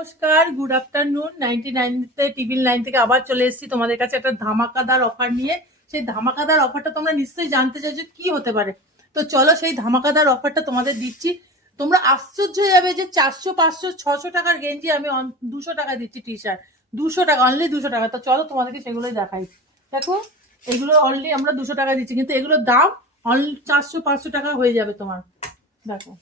নমস্কার, good afternoon. 99 টিভির line থেকে আবার চলে এসেছি তোমাদের কাছে একটা ধামাকাদার অফার নিয়ে। সেই ধামাকাদার অফারটা তোমরা নিশ্চয়ই জানতে চাইছো কি হতে পারে। তো চলো সেই ধামাকাদার অফারটা তোমাদের দিচ্ছি। তোমরা আশ্চর্য হয়ে যাবে যে 400 500 600 টাকার গেঞ্জি আমি 200 টাকা দিচ্ছি। টি শার্ট 200 টাকা, অনলি 200 টাকা। তো চলো তোমাদেরকে সেগুলোই দেখাই। দেখো, এগুলো অনলি আমরা 200 টাকা দিচ্ছি, কিন্তু এগুলোর দাম অনলি 400 500 টাকা হয়ে যাবে তোমার। দেখো,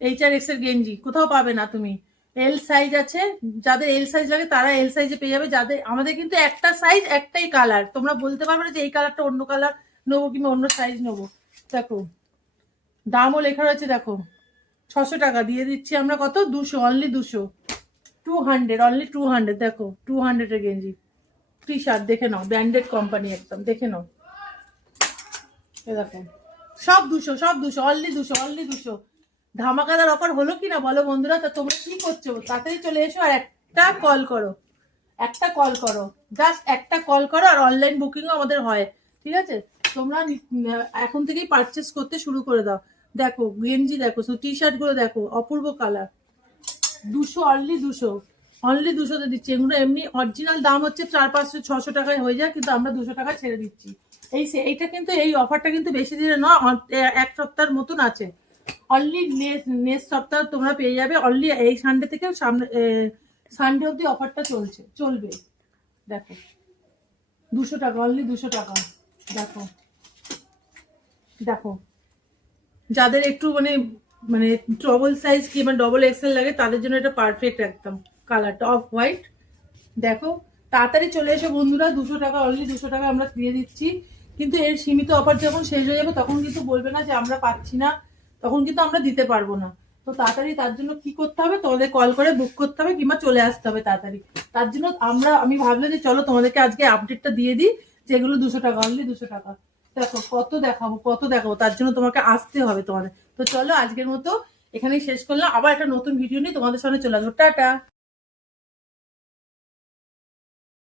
HRX এর গেঞ্জি কোথাও পাবে না তুমি। এল সাইজ আছে, যাদের এল সাইজ লাগে তারা এল সাইজে পেয়ে যাবে। যাদের, আমাদের কিন্তু একটা সাইজ একটাই কালার, তোমরা বলতে পারবে না যে এই কালারটা অন্য কালার নেবো কিংবা অন্য সাইজ নেবো। দেখো, দামও লেখা রয়েছে। দেখো, 600 টাকা দিয়ে দিচ্ছি আমরা। কত? 200, অনলি 200, 200, অনলি 200। দেখো, 200 এর গেঞ্জি, টি শার্ট দেখে নাও, ব্র্যান্ডেড কোম্পানি একদম, দেখে নাও। দেখো, সব 200, সব 200, অনলি 200, অনলি 200। ধামাকাদার অফার হলো কিনা বলো বন্ধুরা? তা তোমরা কি করছো? তাড়াতাড়ি চলে এসো আর একটা কল করো, একটা কল করো, জাস্ট একটা কল করো। আর অনলাইন বুকিংও আমাদের হয়, ঠিক আছে? তোমরা এখন থেকেই পারচেস করতে শুরু করে দাও। দেখো গেঞ্জি, দেখো টি শার্ট গুলো, দেখো অপূর্ব কালার। 200, অনলি 200, অনলি 200তে দিচ্ছি। এগুলো এমনি অরিজিনাল দাম হচ্ছে 400 500 600 টাকায় হয়ে যায়, কিন্তু আমরা 200 টাকা ছেড়ে দিচ্ছি। এইটা কিন্তু, এই অফারটা কিন্তু বেশি দিনে নয়, এক সপ্তাহের মতন আছে। অনলি নেক্সট সপ্তাহ তোমরা পেয়ে যাবে। অনলি এই সানডে থেকে সামনে সানডে অব্দি অফারটা চলবে। দেখো, 200 টাকা, অনলি 200 টাকা। দেখো, দেখো, যাদের একটু মানে মানে ডবল সাইজ কিংবা ডবল এক্সেল লাগে তাদের জন্য এটা পারফেক্ট একদম। কালারটা অফ হোয়াইট। দেখো, তাড়াতাড়ি চলে এসো বন্ধুরা। 200 টাকা, অনলি 200 টাকা আমরা দিয়ে দিচ্ছি। কিন্তু এর সীমিত অফার যখন শেষ হয়ে যাবে তখন কিন্তু বলবে না যে আমরা পাচ্ছি না, তখন কিন্তু আমরা দিতে পারবো না। তো তাড়াতাড়ি তার জন্য কি করতে হবে? তোমাদের কল করে বুক করতে হবে কিংবা চলে আসতে হবে তাড়াতাড়ি। তার জন্য আমি ভাবলাম যে চলো তোমাদেরকে আজকে আপডেটটা দিয়ে দিই যে এগুলো 200 টাকা, অনলি 200 টাকা। দেখো, কত দেখাবো কত দেখাবো, তার জন্য তোমাকে আসতে হবে তোমাদের। তো চলো আজকের মতো এখানেই শেষ করলাম। আবার একটা নতুন ভিডিও নিয়ে তোমাদের সামনে চলে আসবো। টাটা।